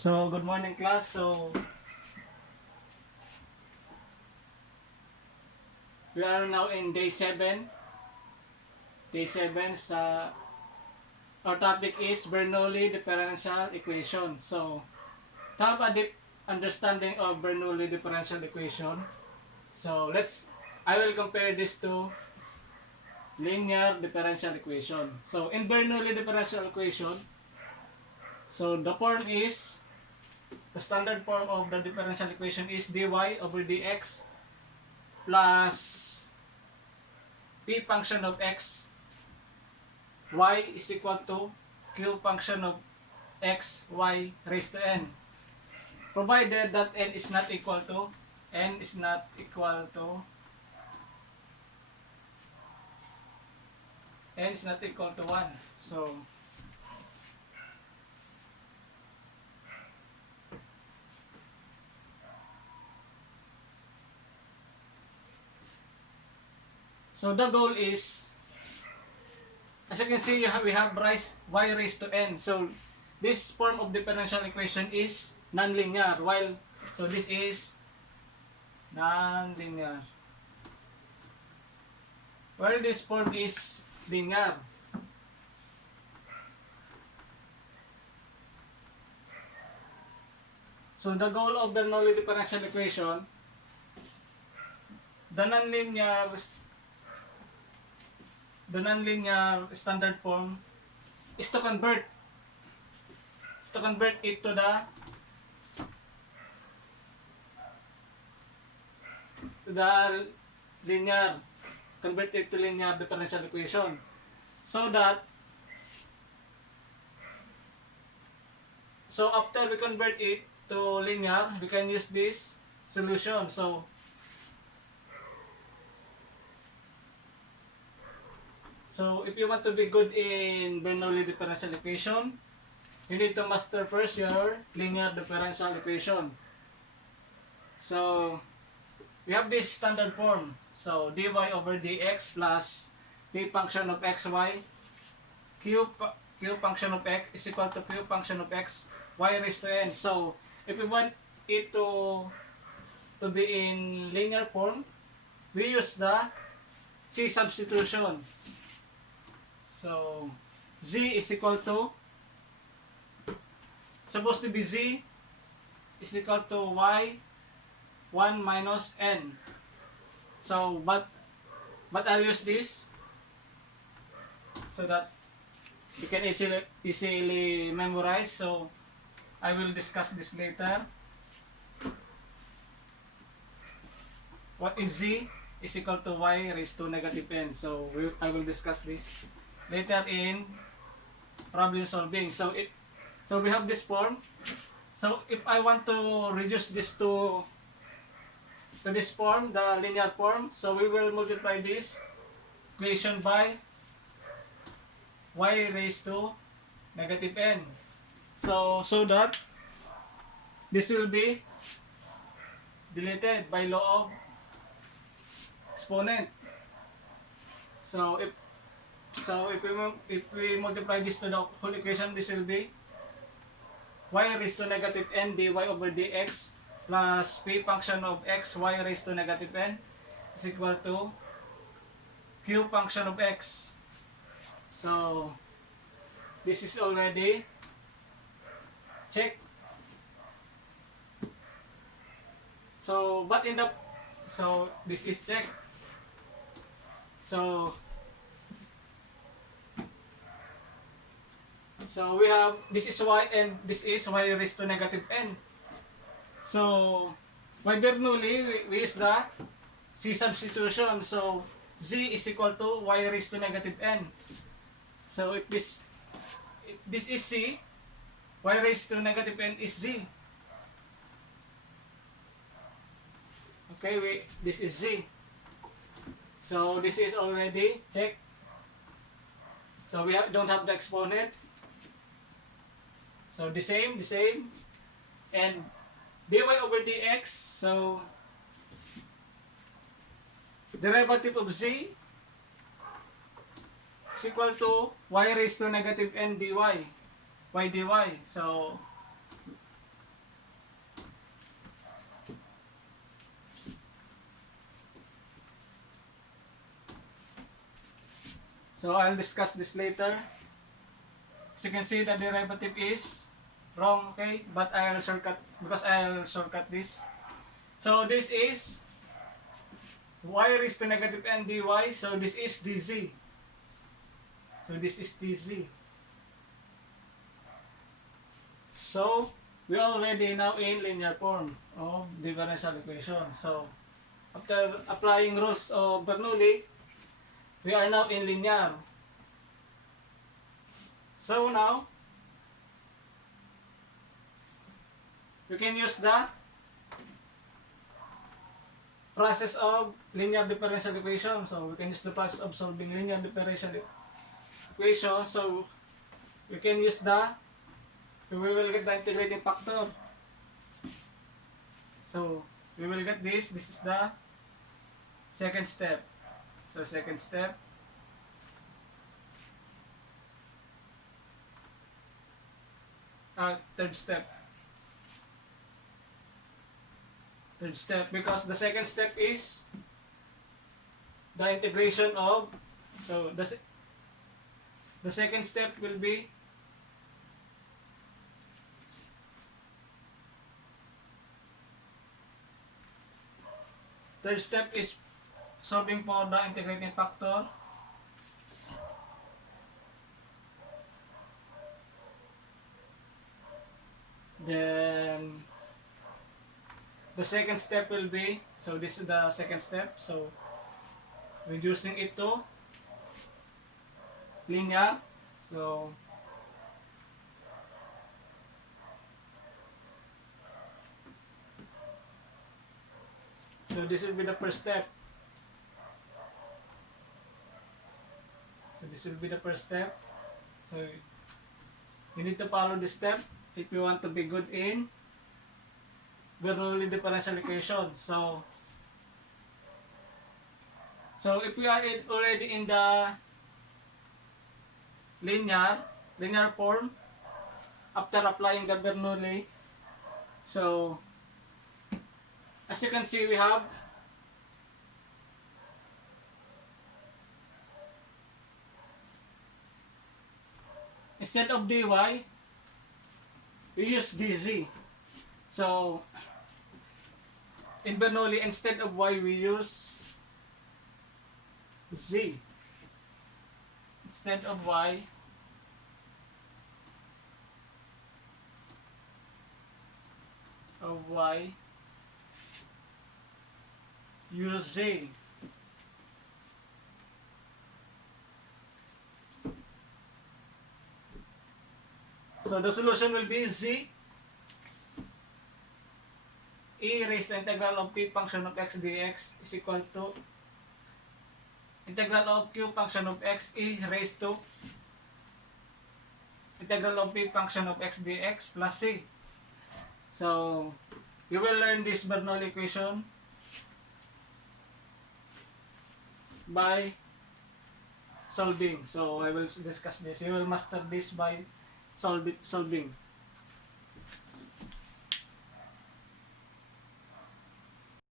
So, good morning class. So, we are now in day 7. Day 7 sa our topic is Bernoulli differential equation. So, to have a deep understanding of Bernoulli differential equation. So, I will compare this to linear differential equation. So, in Bernoulli differential equation, so the standard form of the differential equation is dy over dx plus p function of x y is equal to q function of x y raised to n, provided that n is not equal to 1. So the goal is, as you can see, we have y raised to n. So this form of differential equation is nonlinear, so this is nonlinear, while this form is linear. So the goal of Bernoulli differential equation, the nonlinear standard form is to convert it to linear differential equation, so after we convert it to linear, we can use this solution. So if you want to be good in Bernoulli differential equation, you need to master first your linear differential equation. So we have this standard form. So dy over dx plus p function of xy q function of x is equal to q function of x y raised to n. So if we want it to be in linear form, we use the C substitution. So z is equal to, supposed to be z is equal to y 1 minus n. So but I'll use this so that you can easily memorize. So I will discuss this later. What is z is equal to y raised to negative n. So I will discuss this later in problem solving. So we have this form. So if I want to reduce this to this form, the linear form, so we will multiply this equation by y raised to negative n. So that this will be deleted by law of exponent. So if we multiply this to the whole equation, this will be y raised to negative n dy over dx plus p function of x y raised to negative n is equal to q function of x. So this is already checked. So this is checked. So we have, this is y and this is y raised to negative n. So by Bernoulli, we use the C substitution. So z is equal to y raised to negative n. So if this is c, y raised to negative n is z. Okay, this is z. So this is already checked. So we don't have the exponent. So the same, and dy over dx, so derivative of z is equal to y raised to negative n dy, y dy. So So I'll discuss this later. As you can see, the derivative is wrong, okay? But I'll shortcut this. So this is y raised to negative n dy. So this is dz. So this is dz. So we already now in linear form of differential equation. So after applying rules of Bernoulli, we are now in linear. So now we can use the process of linear differential equation. So we can use the process of solving linear differential equation. So we can use we will get the integrating factor. So we will get this. This is the second step. So second step. Third step. Third step, because the second step is the integration of, so the second step will be third step is solving for the integrating factor. Then the second step will be, so this is the second step, so reducing it to linear. So this will be the first step. So this will be the first step. So you need to follow this step if you want to be good in Bernoulli differential equation. So if we are already in the linear form after applying the Bernoulli, so as you can see, we have instead of dy, we use dz. So in Bernoulli, instead of y, we use z. Instead of y, use z. So the solution will be z e raised to integral of p function of x dx is equal to integral of q function of x e raised to integral of p function of x dx plus c. So you will learn this Bernoulli equation by solving. So I will discuss this. You will master this by solving.